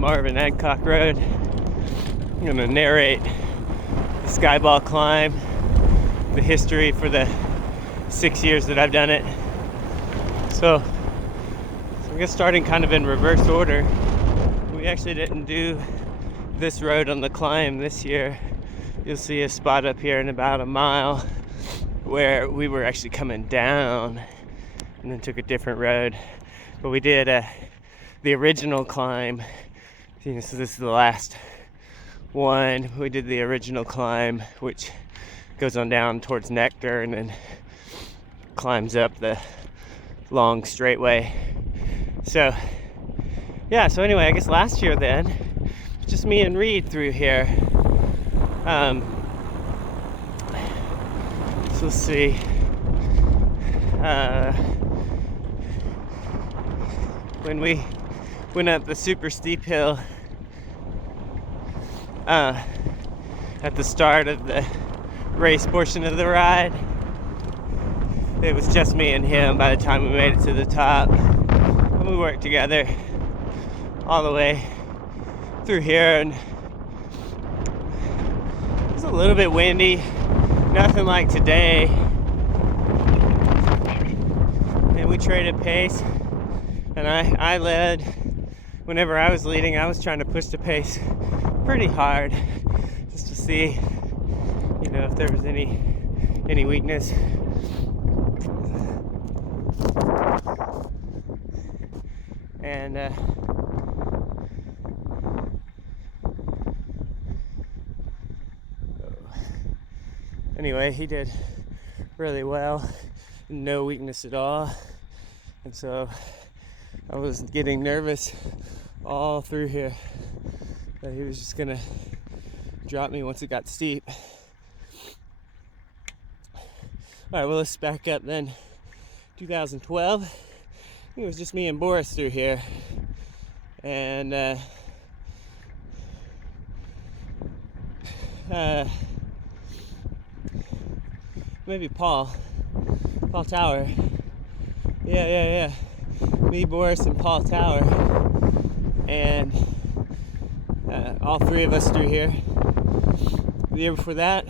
Marvin Adcock Road. I'm going to narrate the skyball climb, the history for the 6 years that I've done it. So I guess starting kind of in reverse order, we actually didn't do this road on the climb this year. You'll see a spot up here in about a mile where we were actually coming down and then took a different road. But we did the original climb. So this is the last one. We did the original climb, which goes on down towards Nectar and then climbs up the long straightway. So yeah, so anyway, I guess last year then, it was just me and Reed through here. So let's see. When we went up the super steep hill at the start of the race portion of the ride, it was just me and him by the time we made it to the top. And we worked together all the way through here, and it was a little bit windy, nothing like today. And we traded pace, and I led. Whenever I was leading, I was trying to push the pace pretty hard just to see, if there was any weakness. And anyway, he did really well, no weakness at all. And so I was getting nervous all through here that he was just gonna drop me once it got steep. All right, well, let's back up then. 2012, it was just me and Boris through here, and maybe Paul Tower. Yeah. Me, Boris, and Paul Tower, and all three of us through here. The year before that,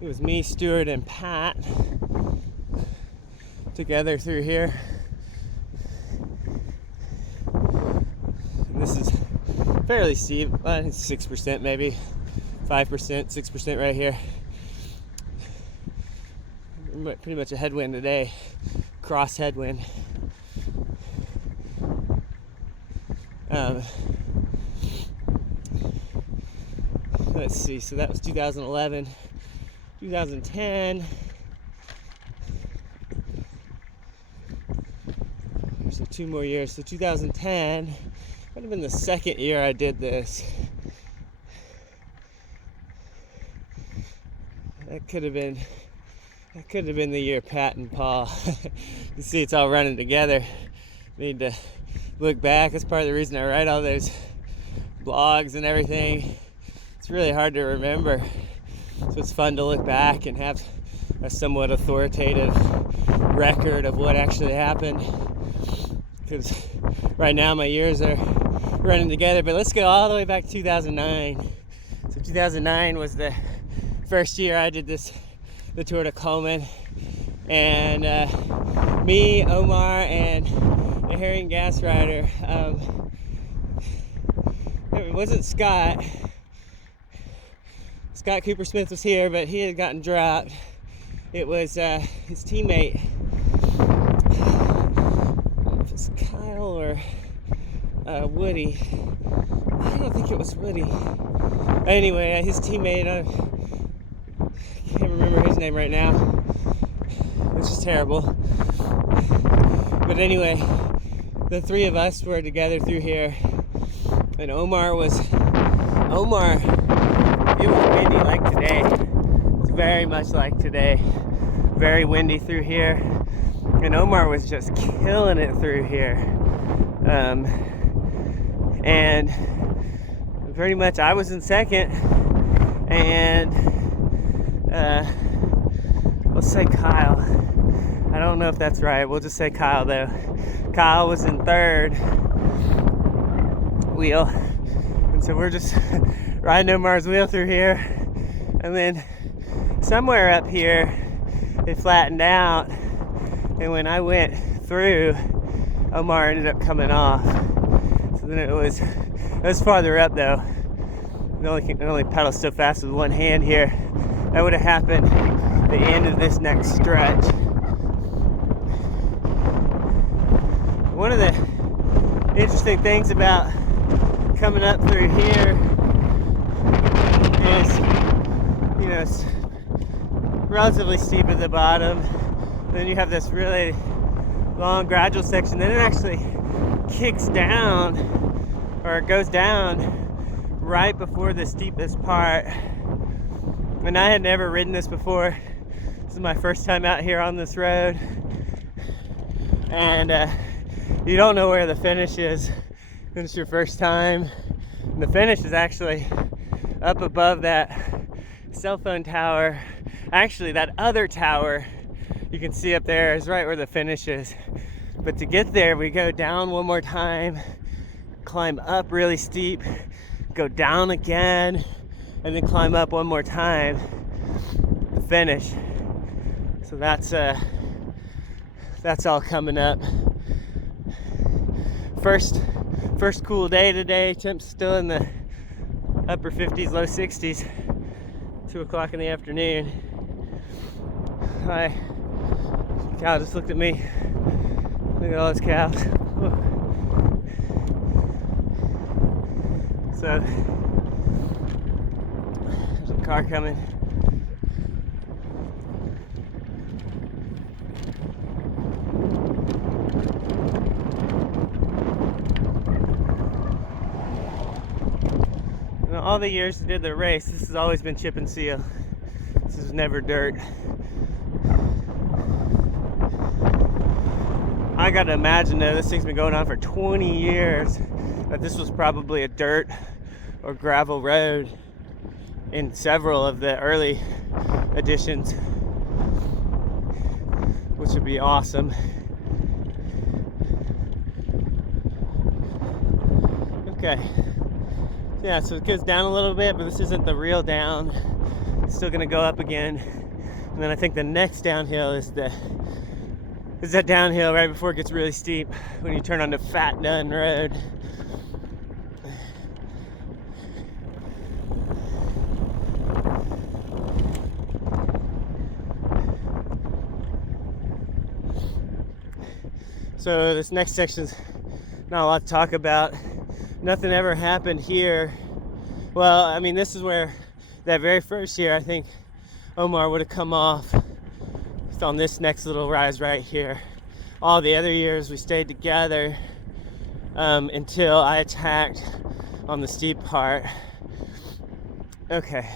it was me, Stuart, and Pat together through here. And this is fairly steep. I think 6% maybe, 5%, 6% right here. Pretty much a headwind today, cross headwind. Let's see, so that was 2011. 2010, so 2 more years. So 2010 might have been the second year I did this. That could have been the year Pat and Paul. You see, it's all running together. Need to look back. That's part of the reason I write all those blogs and everything. It's really hard to remember. So it's fun to look back and have a somewhat authoritative record of what actually happened. Because right now my years are running together. But let's go all the way back to 2009. So 2009 was the first year I did the Tour de Cullman. And me, Omar, and a Herring Gas rider. It wasn't Scott. Scott Cooper Smith was here, but he had gotten dropped. It was his teammate. If it's Kyle or Woody. I don't think it was Woody. Anyway, his teammate, I can't remember his name right now, which is terrible. But anyway, the three of us were together through here, and Omar, it was windy like today. It's very much like today. Very windy through here. And Omar was just killing it through here. And pretty much I was in second. And let's say Kyle. I don't know if that's right. We'll just say Kyle though. Kyle was in third wheel. And so we're just riding Omar's wheel through here, and then somewhere up here it flattened out, and when I went through, Omar ended up coming off. So then it was farther up though. You only pedal so fast with one hand here. That would have happened at the end of this next stretch. One of the interesting things about coming up through here is, you know, it's relatively steep at the bottom. Then you have this really long gradual section. Then it actually kicks down, or it goes down right before the steepest part. And I had never ridden this before. This is my first time out here on this road. And you don't know where the finish is when it's your first time. And the finish is actually up above that cell phone tower. Actually, that other tower you can see up there is right where the finish is. But to get there, we go down one more time, climb up really steep, go down again, and then climb up one more time to finish. So that's all coming up. First cool day today. Temps still in the upper 50s, low 60s. 2 o'clock in the afternoon. Hi. Cow just looked at me. Look at all those cows. So there's a car coming. All the years I did the race, this has always been chip and seal. This is never dirt. I gotta imagine though, this thing's been going on for 20 years, that this was probably a dirt or gravel road in several of the early editions, which would be awesome. Okay. Yeah, so it goes down a little bit, but this isn't the real down. It's still gonna go up again. And then I think the next downhill is that downhill right before it gets really steep, when you turn onto Fat Nun Road. So this next section's not a lot to talk about. Nothing ever happened here. Well, I mean, this is where that very first year I think Omar would have come off. It's on this next little rise right here. All the other years we stayed together until I attacked on the steep part. Okay.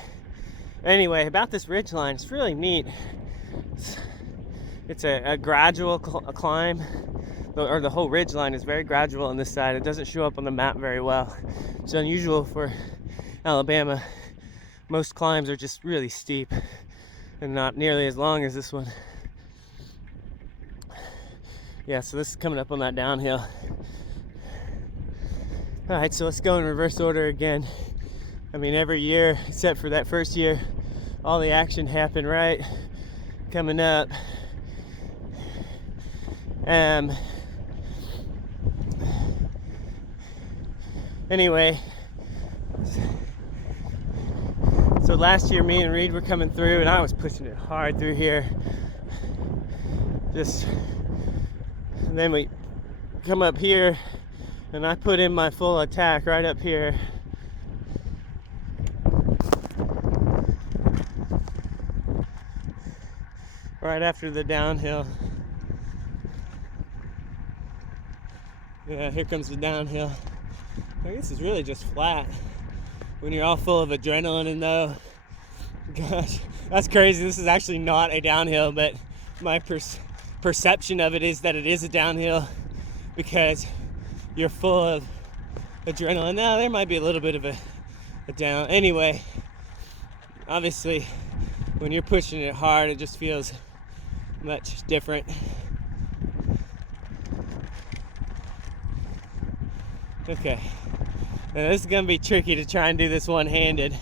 Anyway, about this ridge line, it's really neat. It's a gradual climb. Or the whole ridge line is very gradual on this side. It doesn't show up on the map very well. It's unusual for Alabama. Most climbs are just really steep and not nearly as long as this one. Yeah, so this is coming up on that downhill. All right, so let's go in reverse order again. I mean, every year except for that first year, all the action happened right coming up. Anyway, so last year me and Reed were coming through and I was pushing it hard through here. And then we come up here and I put in my full attack right up here. Right after the downhill. Yeah, here comes the downhill. I guess it's really just flat when you're all full of adrenaline. Though, gosh, that's crazy. This is actually not a downhill, but my perception of it is that it is a downhill because you're full of adrenaline. Now there might be a little bit of a down. Anyway, obviously when you're pushing it hard, it just feels much different. Okay, And this is gonna be tricky to try and do this one-handed.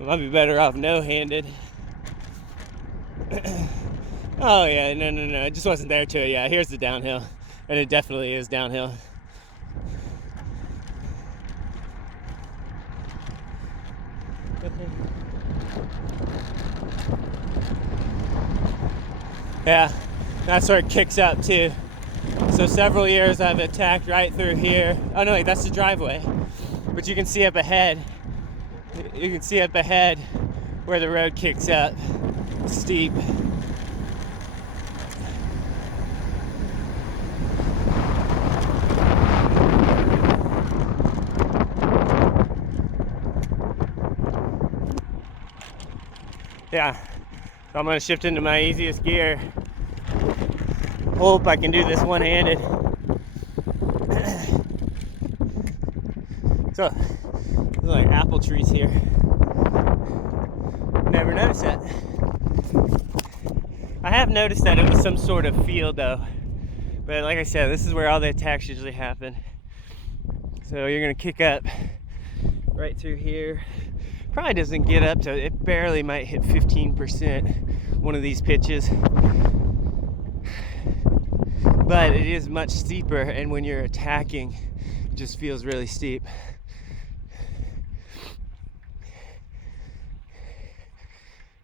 I might be better off no-handed. Oh yeah, no, it just wasn't there to it. Yeah, here's the downhill, and it definitely is downhill. Yeah, that's where it kicks up too. So several years I've attacked right through here. Oh no, wait, that's the driveway. But you can see up ahead. You can see up ahead where the road kicks up. Steep. Yeah, so I'm gonna shift into my easiest gear. Hope I can do this one-handed. So, there's like apple trees here. Never noticed that. I have noticed that it was some sort of field though. But like I said, this is where all the attacks usually happen. So you're gonna kick up right through here. Probably doesn't get up to, it barely might hit 15% one of these pitches. But it is much steeper, and when you're attacking, it just feels really steep.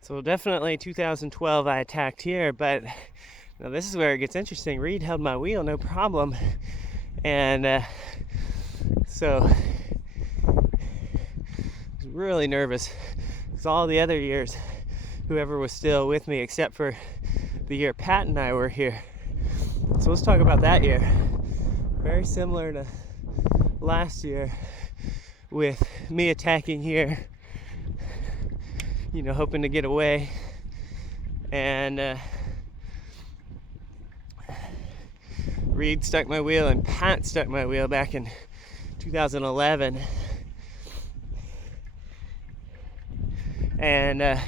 So definitely 2012 I attacked here, but now this is where it gets interesting. Reed held my wheel, no problem. And so I was really nervous because all the other years, whoever was still with me, except for the year Pat and I were here. So let's talk about that year. Very similar to last year with me attacking here, you know, hoping to get away. And Reed stuck my wheel and Pat stuck my wheel back in 2011. And yeah,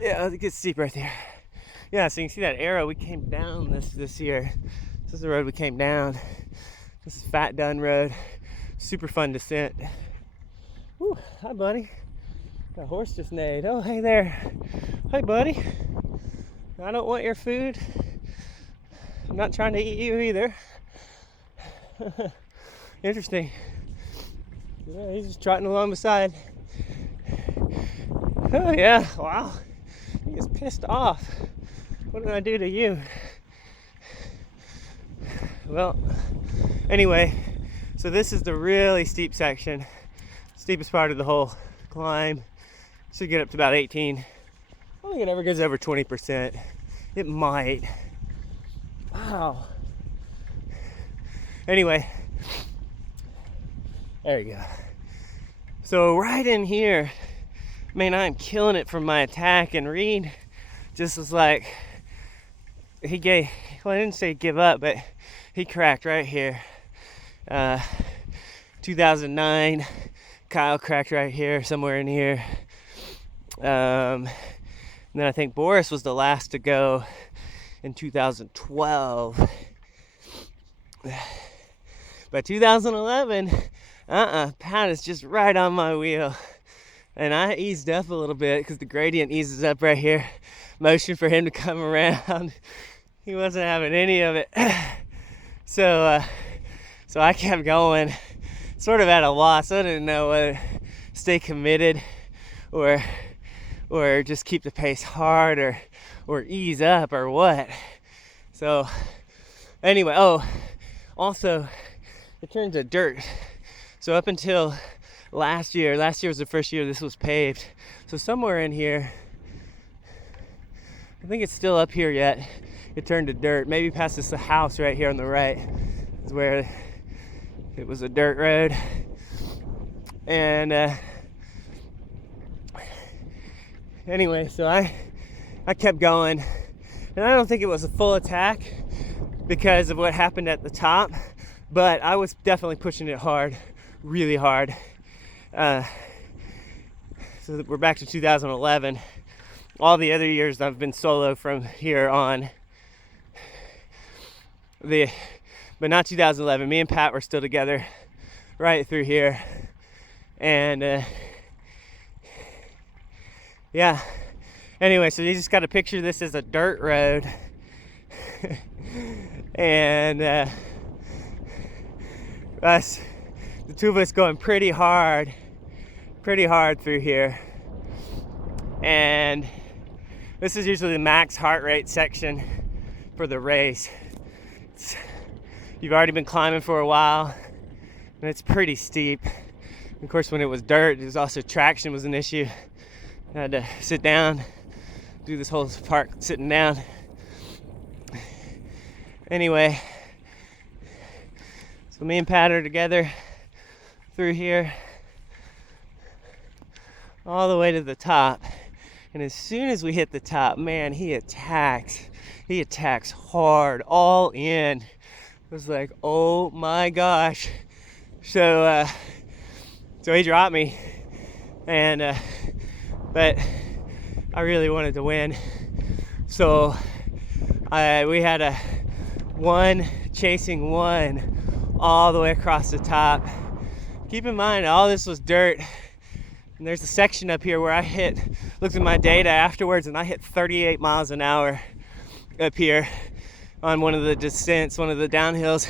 it gets steep right there. Yeah, so you can see that arrow. We came down this year. This is the road we came down. This is Fat Dun Road. Super fun descent. Woo, hi buddy. That horse just neighed. Oh, hey there. Hey buddy. I don't want your food. I'm not trying to eat you either. Interesting. Yeah, he's just trotting along beside. Oh yeah, wow. He is pissed off. What did I do to you? Well, anyway, so this is the really steep section. Steepest part of the whole climb. Should get up to about 18. I don't think it ever goes over 20%. It might. Wow. Anyway, there you go. So right in here, man, I'm killing it from my attack, and Reed just was like, he gave, well, I didn't say give up, but he cracked right here. 2009, Kyle cracked right here, somewhere in here. And then I think Boris was the last to go in 2012. But 2011, Pat is just right on my wheel. And I eased up a little bit because the gradient eases up right here. Motion for him to come around. He wasn't having any of it. So I kept going, sort of at a loss. I didn't know whether stay committed or just keep the pace hard or ease up or what. So anyway, also it turned to dirt. So up until last year was the first year this was paved. So somewhere in here, I think it's still up here yet, it turned to dirt. Maybe past this house right here on the right is where it was a dirt road. And anyway, so I kept going, and I don't think it was a full attack because of what happened at the top, but I was definitely pushing it hard, really hard. So we're back to 2011. All the other years I've been solo from here on. The but not 2011. Me and Pat were still together right through here. And yeah, anyway, so you just got to picture this as a dirt road. And us, the two of us going pretty hard through here. And this is usually the max heart rate section for the race. You've already been climbing for a while, and it's pretty steep. Of course, when it was dirt, it was also traction was an issue. I had to sit down, do this whole part sitting down. Anyway, so me and Pat are together through here all the way to the top. And as soon as we hit the top, man, he attacks hard, all in. It was like, oh my gosh. So he dropped me, and but I really wanted to win. So we had a one chasing one all the way across the top. Keep in mind, all this was dirt. And there's a section up here where I looked at my data afterwards, and I hit 38 miles an hour up here on one of the descents, one of the downhills,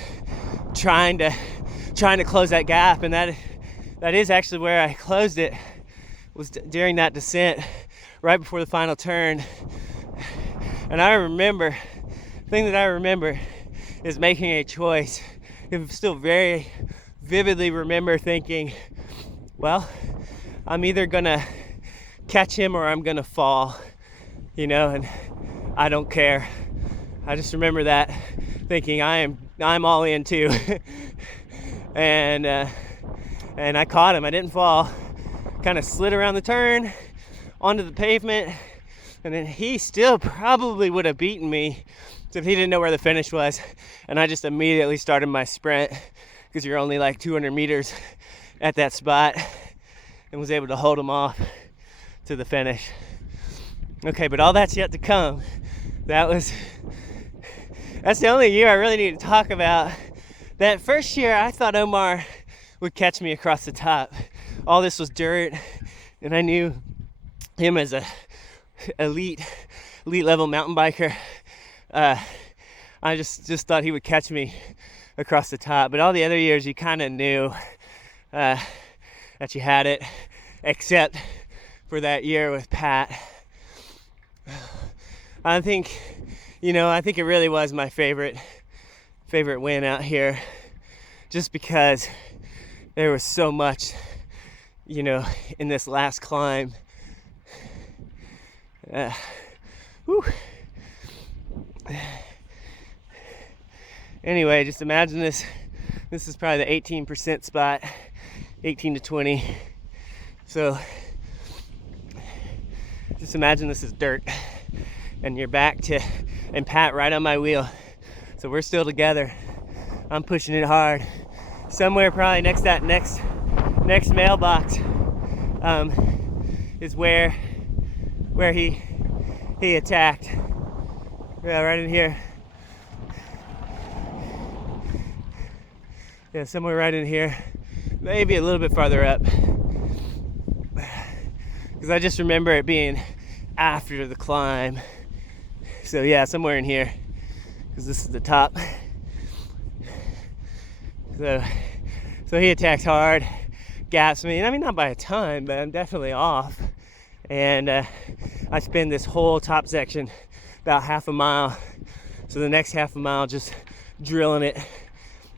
trying to close that gap. And that is actually where I closed it, was during that descent, right before the final turn. And the thing that I remember is making a choice. I still very vividly remember thinking, well, I'm either gonna catch him or I'm gonna fall, and I don't care. I just remember that thinking I'm all in too. And I caught him. I didn't fall. Kind of slid around the turn onto the pavement, and then he still probably would have beaten me if he didn't know where the finish was. And I just immediately started my sprint, because you're only like 200 meters at that spot, and was able to hold him off to the finish. Okay, but all that's yet to come. That's the only year I really need to talk about. That first year, I thought Omar would catch me across the top. All this was dirt, and I knew him as a elite level mountain biker. I just thought he would catch me across the top. But all the other years, you kind of knew that you had it, except for that year with Pat. I think it really was my favorite win out here, just because there was so much, in this last climb. Anyway, just imagine this. This is probably the 18% spot, 18 to 20. So just imagine this is dirt, and you're back to, and Pat right on my wheel. So we're still together. I'm pushing it hard. Somewhere probably next mailbox is where he attacked. Yeah, right in here. Yeah, somewhere right in here. Maybe a little bit farther up. Because I just remember it being after the climb. So yeah, somewhere in here. Because this is the top. So he attacks hard, gaps me. I mean, not by a ton, but I'm definitely off. And I spend this whole top section about half a mile. So the next half a mile just drilling it.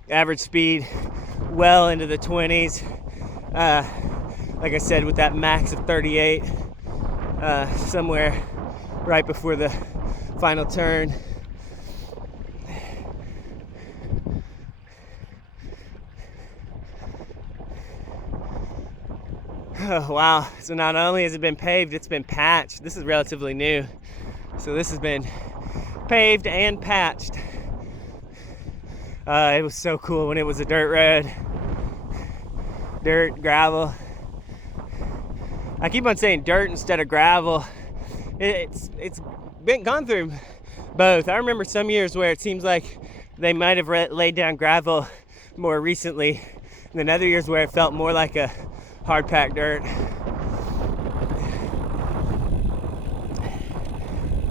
Average speed well into the 20s. Like I said, with that max of 38, somewhere right before the final turn. Oh, wow. So not only has it been paved, it's been patched. This is relatively new. So this has been paved and patched. It was so cool when it was a dirt road. Dirt, gravel. I keep on saying dirt instead of gravel. It's been gone through both. I remember some years where it seems like they might have laid down gravel more recently than other years where it felt more like a hard packed dirt.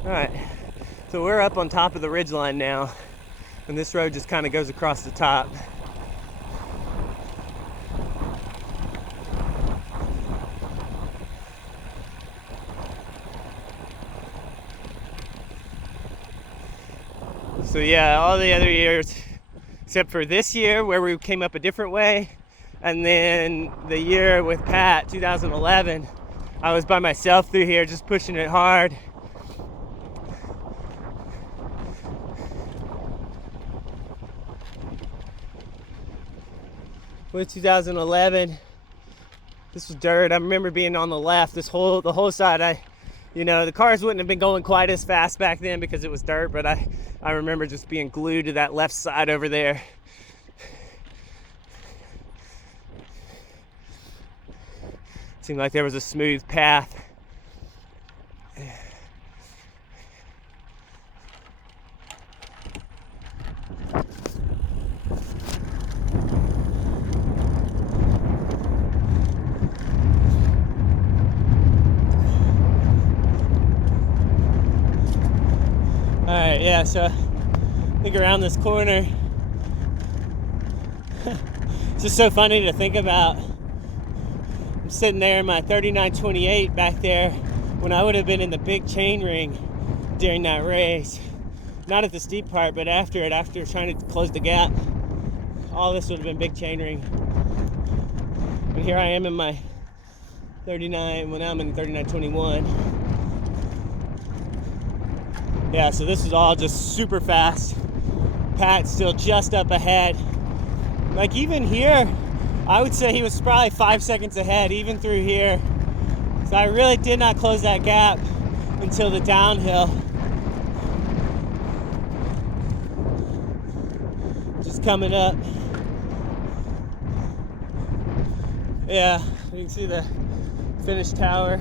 All right, so we're up on top of the ridgeline now, and this road just kind of goes across the top. So yeah, all the other years, except for this year where we came up a different way, and then the year with Pat, 2011, I was by myself through here just pushing it hard. With 2011, this was dirt. I remember being on the left, the whole side. The cars wouldn't have been going quite as fast back then because it was dirt, but I remember just being glued to that left side over there. It seemed like there was a smooth path. Alright, yeah, so I think around this corner, it's just so funny to think about. I'm sitting there in my 3928 back there when I would have been in the big chain ring during that race. Not at the steep part, but after it, after trying to close the gap. All this would have been big chain ring. And here I am in my 39, well now I'm in 3921. Yeah, so this is all just super fast. Pat's still just up ahead. Like even here, I would say he was probably 5 seconds ahead, even through here. So I really did not close that gap until the downhill. Just coming up. Yeah, you can see the finish tower.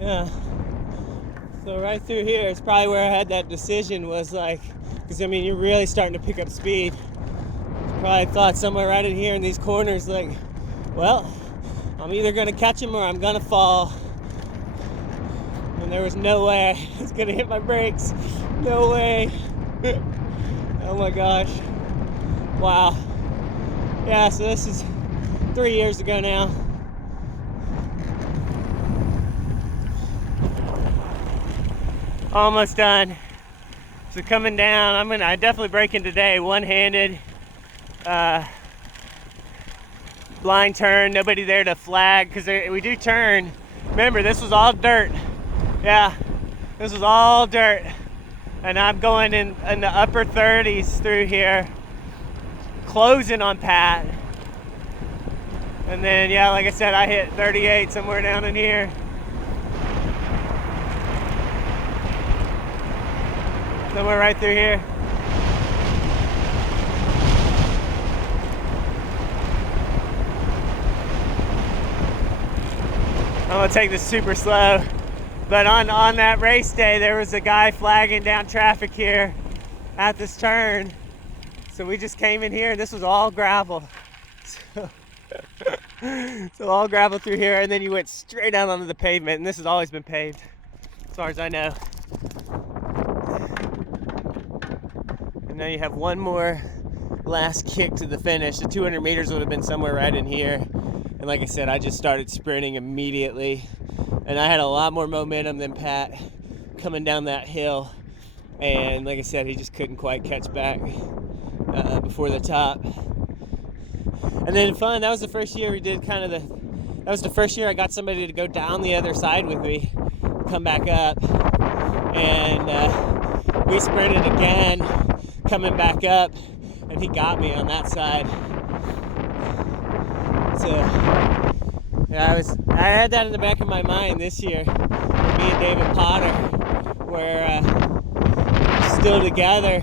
Yeah, so right through here is probably where I had that decision, was like, because I mean you're really starting to pick up speed. Probably thought somewhere right in here in these corners, like, well, I'm either gonna catch him or I'm gonna fall. And there was no way I was gonna hit my brakes. No way. Oh my gosh. Wow. Yeah, so this is 3 years ago now. Almost done. So coming down, I definitely braking today, one-handed, blind turn, nobody there to flag, because we do turn. Remember, this was all dirt. Yeah, this was all dirt. And I'm going in the upper 30s through here, closing on Pat. And then, yeah, like I said, I hit 38 somewhere down in here. Somewhere right through here. I'm gonna take this super slow. But on that race day, there was a guy flagging down traffic here at this turn. So we just came in here, and this was all gravel. So all gravel through here, and then you went straight out onto the pavement, and this has always been paved, as far as I know. And now you have one more last kick to the finish. The 200 meters would have been somewhere right in here. And like I said, I just started sprinting immediately. And I had a lot more momentum than Pat coming down that hill. And like I said, he just couldn't quite catch back before the top. And then fun, that was the first year we did that was the first year I got somebody to go down the other side with me, come back up. And we sprinted again, coming back up, and he got me on that side. So yeah, I had that in the back of my mind this year, me and David Potter, where still together,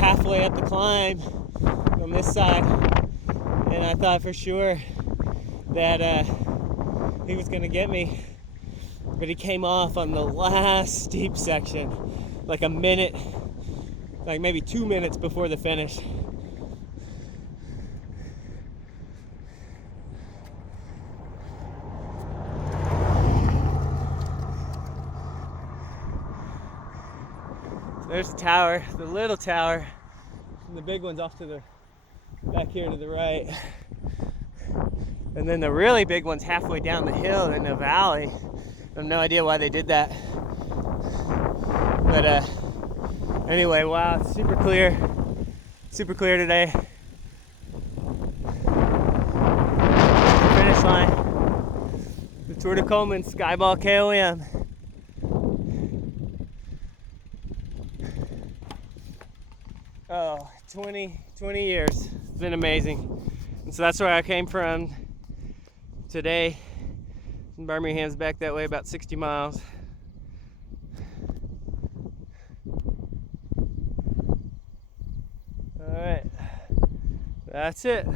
half halfway up the climb on this side, and I thought for sure that he was gonna get me, but he came off on the last steep section, like a minute, like maybe 2 minutes before the finish. There's the tower, the little tower, and the big one's off to the back here to the right. And then the really big one's halfway down the hill in the valley. I have no idea why they did that. But anyway, wow, it's super clear today. Finish line. The Tour de Cullman Skyball KOM. Oh, 20 years. It's been amazing. And so that's where I came from today. Birmingham's back that way about 60 miles. All right, that's it.